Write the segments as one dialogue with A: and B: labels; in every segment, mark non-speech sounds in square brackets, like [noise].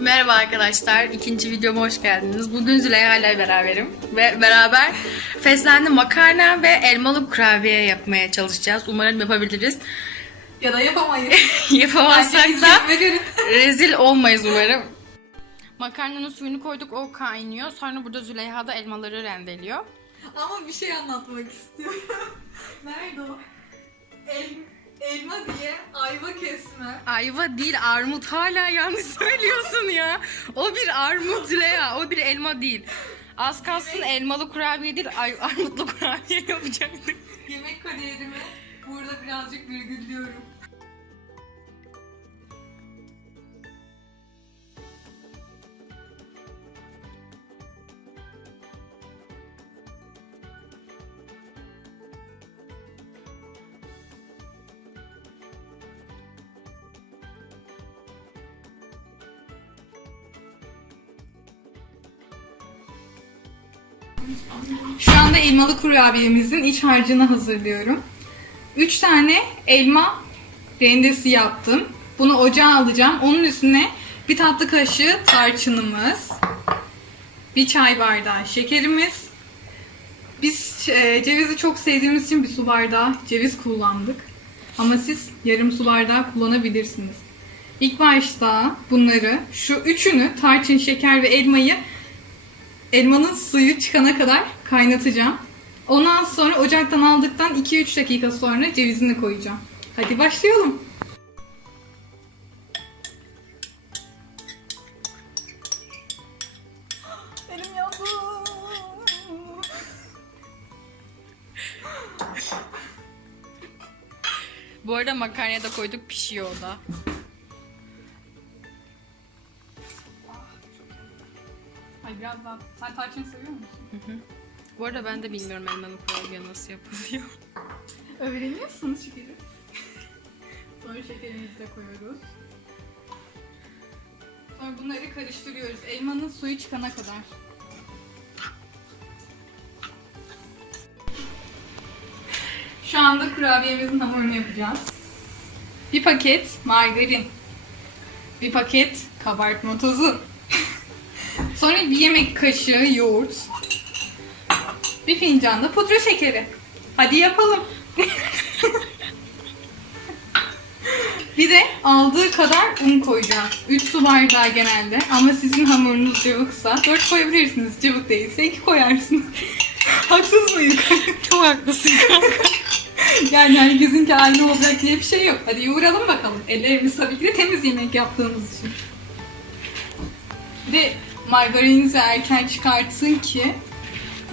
A: Merhaba arkadaşlar, ikinci videoma hoş geldiniz. Bugün Züleyha ile beraberim ve beraber fesleğenli makarna ve elmalı kurabiye yapmaya çalışacağız. Umarım yapabiliriz. [laughs]
B: Ya da yapamayız. [laughs]
A: Yapamazsak da [laughs] rezil olmayız umarım. Makarnanın suyunu koyduk, o kaynıyor. Sonra burada Züleyha da elmaları rendeliyor.
B: Ama bir şey anlatmak istiyorum. Nerede o? El, elma diye ayva kesme.
A: Ayva değil, armut. Hala yanlış [laughs] söylüyorsun ya. O bir armut Züleyha, o bir elma değil. Az kalsın elmalı kurabiye değil, ay- armutlu kurabiye [laughs] yapacaktık.
B: Yemek kariyerimi burada birazcık virgüllüyorum. Şu anda elmalı kurabiyemizin iç harcını hazırlıyorum. 3 tane elma rendesi yaptım. Bunu ocağa alacağım. Onun üstüne bir tatlı kaşığı tarçınımız, bir çay bardağı şekerimiz. Biz e, cevizi çok sevdiğimiz için bir su bardağı ceviz kullandık. Ama siz yarım su bardağı kullanabilirsiniz. İlk başta bunları, şu üçünü tarçın, şeker ve elmayı elmanın suyu çıkana kadar kaynatacağım. Ondan sonra ocaktan aldıktan 2-3 dakika sonra cevizini koyacağım. Hadi başlayalım. [gasps] Elim yandı.
A: Bu arada makarnaya da koyduk, pişiyor o da.
B: Biraz daha. Sen tarçın seviyor musun?
A: Bu arada ben de bilmiyorum elmalı kurabiye nasıl yapılıyor.
B: Öğreniyorsun şekeri. [laughs] Sonra şekerimizi de koyuyoruz. Sonra bunları karıştırıyoruz. Elmanın suyu çıkana kadar. Şu anda kurabiyemizin hamurunu yapacağız. Bir paket margarin. Bir paket kabartma tozu. Sonra bir yemek kaşığı yoğurt. Bir fincan da pudra şekeri. Hadi yapalım. [laughs] bir de aldığı kadar un koyacağız. 3 su bardağı genelde. Ama sizin hamurunuz cıvıksa 4 koyabilirsiniz. Cıvık değilse 2 koyarsınız. [laughs] Haksız mıyım? [laughs]
A: Çok haklısın kanka.
B: yani herkesinki aynı olacak diye bir şey yok. Hadi yoğuralım bakalım. Ellerimiz tabii ki de temiz yemek yaptığımız için. Bir de margarininizi erken çıkartsın ki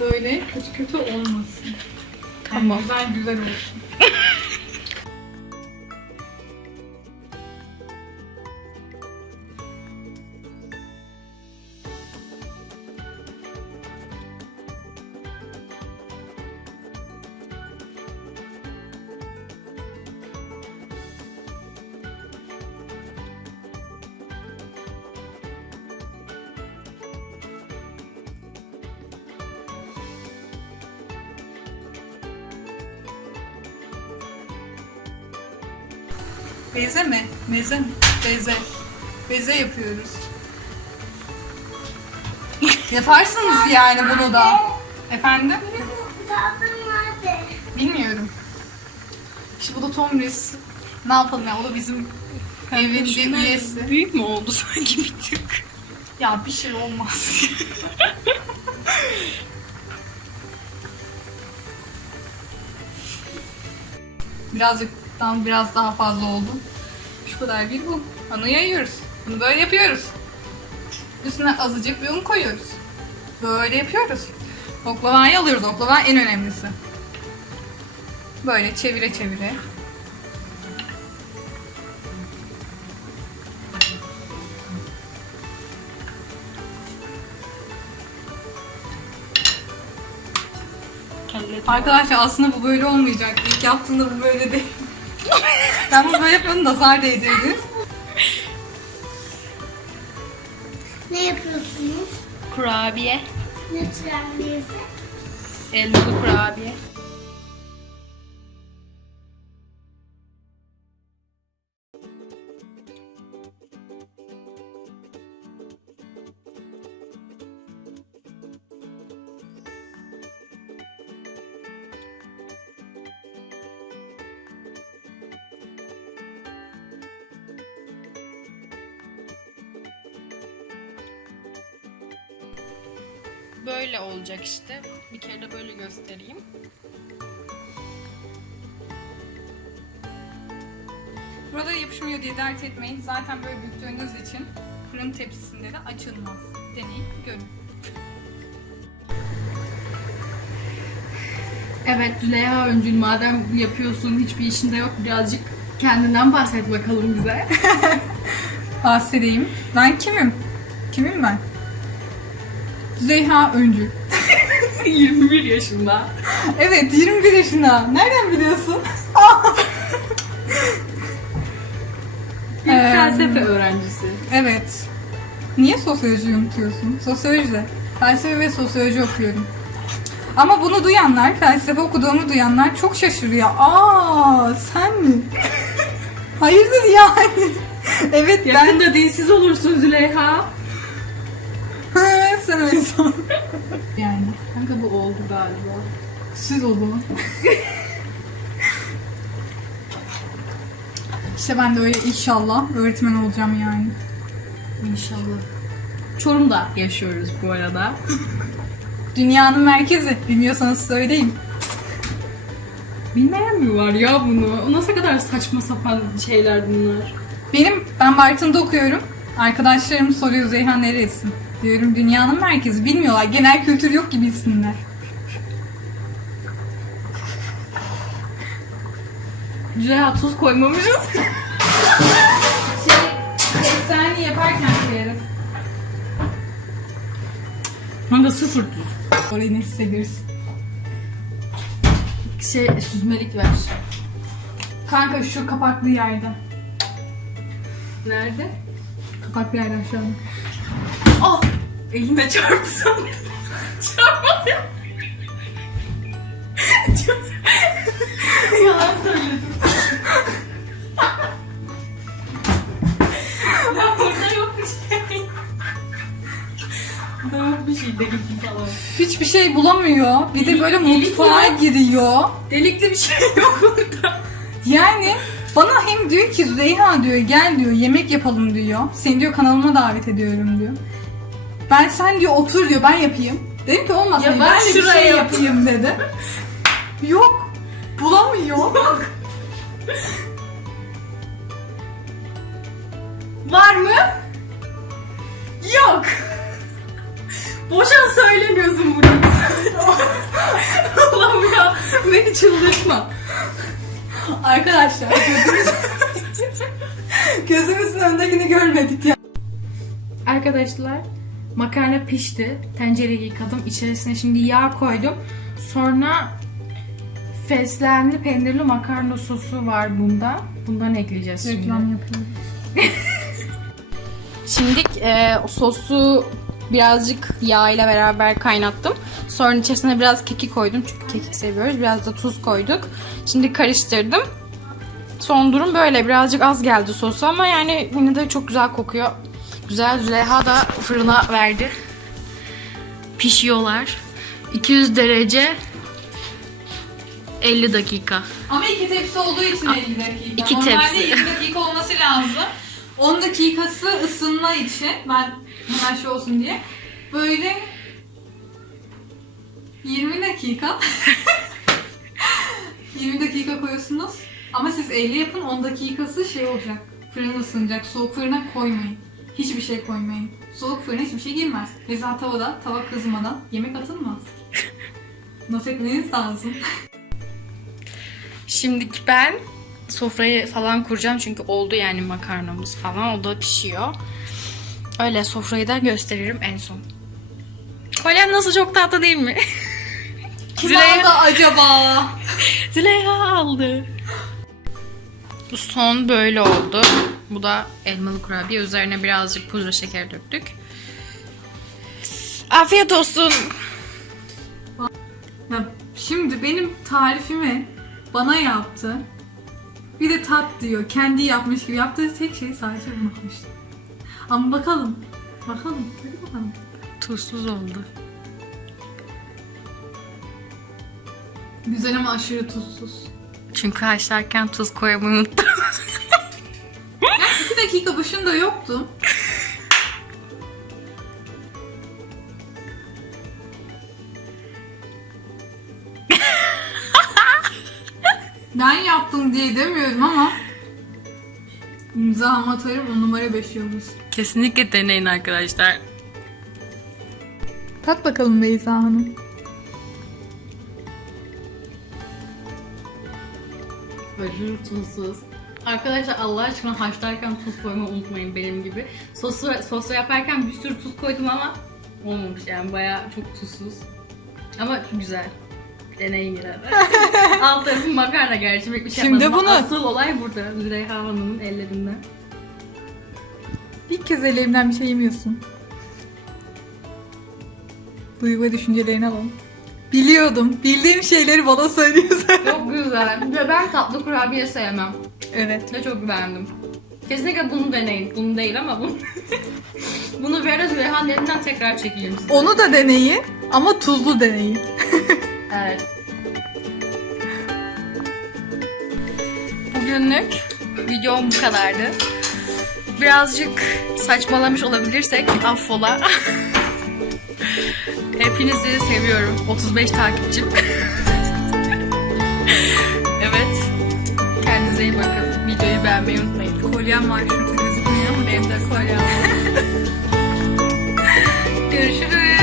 B: böyle kötü kötü olmasın. Yani
A: Tamam.
B: Güzel güzel olsun. [laughs] Beze mi? Meze mi? Beze. Beze yapıyoruz. Yaparsınız yani bunu da. Efendim? Bilmiyorum. İşte bu da Tomris. Ne yapalım ya? O da bizim evin bir üyesi.
A: Büyük mü oldu sanki bir tık?
B: Ya bir şey olmaz. [laughs] Birazcık tam biraz daha fazla oldu. Şu kadar bir bu. Onu yayıyoruz. Bunu böyle yapıyoruz. Üstüne azıcık bir un koyuyoruz. Böyle yapıyoruz. Oklavayı alıyoruz. Oklava en önemlisi. Böyle çevire çevire. Arkadaşlar aslında bu böyle olmayacaktı. İlk yaptığında bu böyle değil. Ben bunu böyle yapıyordum da zar değdirdiniz.
C: Ne yapıyorsunuz?
A: kurabiye,
C: Ne trendiyse?
A: elmalı kurabiye. Böyle olacak işte. Bir kere de böyle göstereyim.
B: Burada yapışmıyor diye dert etmeyin. Zaten böyle büktüğünüz için fırın tepsisinde de açılmaz. Deneyip görün.
D: Evet Züleyha Öncül madem yapıyorsun hiçbir işinde yok birazcık kendinden bahset bakalım bize. [laughs]
B: Bahsedeyim. Ben kimim? Kimim ben? Zeyha Öncü. [laughs]
D: 21 yaşında.
B: Evet 21 yaşında. Nereden biliyorsun?
D: Bir
B: Ee,
D: felsefe öğrencisi.
B: Evet. Niye sosyoloji unutuyorsun? Sosyoloji de. Felsefe ve sosyoloji okuyorum. Ama bunu duyanlar, felsefe okuduğumu duyanlar çok şaşırıyor. Aa sen mi? [laughs] Hayırdır yani? evet ben
D: Yakında dinsiz olursun Züleyha.
B: Sen öyle san. Yani
D: Kanka bu oldu galiba.
B: siz o zaman. işte ben de öyle inşallah öğretmen olacağım yani.
D: İnşallah. Çorum'da yaşıyoruz bu arada.
B: Dünyanın merkezi. Bilmiyorsanız söyleyeyim.
D: Bilmeyen mi var ya bunu? O nasıl kadar saçma sapan şeyler bunlar?
B: Benim, ben Bartın'da okuyorum. Arkadaşlarım soruyor Zeyhan neresin? Diyorum dünyanın merkezi. Bilmiyorlar. Genel kültür yok gibi bilsinler.
D: Züleyha tuz koymamışız.
B: Şey, kestane yaparken koyarız.
D: Kanka sıfır tuz.
B: Orayı ne hissederiz.
D: Şey süzmelik ver.
B: Kanka şu kapaklı yerde.
D: Nerede?
B: Kapaklı yerden şu an.
D: Oh! Elime çarptı sandım. [laughs] Çarpmadı ya. [laughs] Yalan söyledim. [laughs] ya burada yok bir şey. Burada yok bir şey delikli falan.
B: Hiçbir şey bulamıyor. Bir de böyle
D: Delik
B: mutfağa giriyor.
D: Delikli bir şey yok burada.
B: Yani bana hem diyor ki Züleyha diyor gel diyor yemek yapalım diyor. Seni diyor kanalıma davet ediyorum diyor. Ben sen diyor otur diyor ben yapayım. Dedim ki olmaz
D: Ya
B: hani
D: ben
B: ben de bir şey
D: yapayım.
B: yapayım dedi. [laughs] Yok. Bulamıyor. [laughs]
D: Var mı? Yok. Boşan söylemiyorsun bunu. [laughs] Allah'ım ya beni çıldırtma. [laughs]
B: Arkadaşlar gözümüz... [laughs] gözümüzün önündekini görmedik ya.
A: Arkadaşlar makarna pişti. Tencereyi yıkadım. İçerisine şimdi yağ koydum. Sonra fesleğenli peynirli makarna sosu var bunda. Bundan ekleyeceğiz şimdi.
B: Reklam yapıyoruz. [laughs]
A: Şimdi e, o sosu birazcık yağ ile beraber kaynattım. Sonra içerisine biraz kekik koydum. Çünkü kekik seviyoruz. Biraz da tuz koyduk. Şimdi karıştırdım. Son durum böyle. Birazcık az geldi sosu ama yani yine de çok güzel kokuyor. Güzel. Züleyha da fırına verdi. Pişiyorlar. 200 derece 50 dakika.
B: Ama iki tepsi olduğu için 50 dakika.
A: iki
B: Normalde
A: tepsi.
B: 20 dakika olması lazım. 10 dakikası ısınma için ben hemen şey olsun diye. Böyle 20 dakika. [laughs] 20 dakika koyuyorsunuz. Ama siz 50 yapın 10 dakikası şey olacak. Fırın ısınacak. Soğuk fırına koymayın. Hiçbir şey koymayın. Soğuk fırına hiçbir şey girmez. Mesela tavada tava kızmadan yemek atılmaz. [laughs] Not etmeniz lazım.
A: Şimdiki ben sofrayı falan kuracağım çünkü oldu yani makarnamız falan o da pişiyor. Öyle sofrayı da gösteririm en son. Kolyem nasıl çok tatlı değil mi? [laughs]
B: kim
A: Züleyha-
B: aldı acaba? [laughs]
A: Züleyha aldı. Bu son böyle oldu. Bu da elmalı kurabiye. Üzerine birazcık pudra şeker döktük. Afiyet olsun.
B: Ya şimdi benim tarifimi bana yaptı. Bir de tat diyor. Kendi yapmış gibi yaptığı tek şey sadece unutmuş. Ama bakalım. Bakalım. Hadi bakalım.
A: Tuzsuz oldu.
B: Güzel ama aşırı tuzsuz.
A: Çünkü haşlarken tuz koymayı unuttum. [laughs]
B: ya iki dakika başında yoktum. ben yaptım diye demiyorum ama imzamı atarım on numara 5 yıldız.
E: Kesinlikle deneyin arkadaşlar.
B: Tat bakalım Beyza Hanım.
A: Aşırı tuzsuz. Arkadaşlar Allah aşkına haşlarken tuz koymayı unutmayın benim gibi. Sosu, sosu yaparken bir sürü tuz koydum ama olmamış yani bayağı çok tuzsuz. Ama güzel. Deneyin yine [laughs] de. Alt tarafı makarna gerçi pek bir şey
B: Şimdi
A: yapmadım ama
B: bunu-
A: Asıl olay burada. Züleyha Hanım'ın ellerinde.
B: İlk kez elimden bir şey yemiyorsun. Duygu ve düşüncelerini alalım. Biliyordum. Bildiğim şeyleri bana söylüyorsun. [laughs]
A: Çok güzel. Ve ben tatlı kurabiye sevmem.
B: evet.
A: Ve çok beğendim. Kesinlikle bunu deneyin. Bunu değil ama bunu. [laughs] bunu bir ara Züleyha'nın elinden tekrar çekeyim size.
B: Onu da deneyin ama tuzlu deneyin.
E: Bugünlük videom bu kadardı. Birazcık saçmalamış olabilirsek affola. [laughs] Hepinizi seviyorum. 35 takipçim. [laughs] evet. Kendinize iyi bakın. Videoyu beğenmeyi unutmayın.
B: Kolyem var şurada gözükmüyor ama
E: Benim de kolyem var. [laughs]
B: Görüşürüz.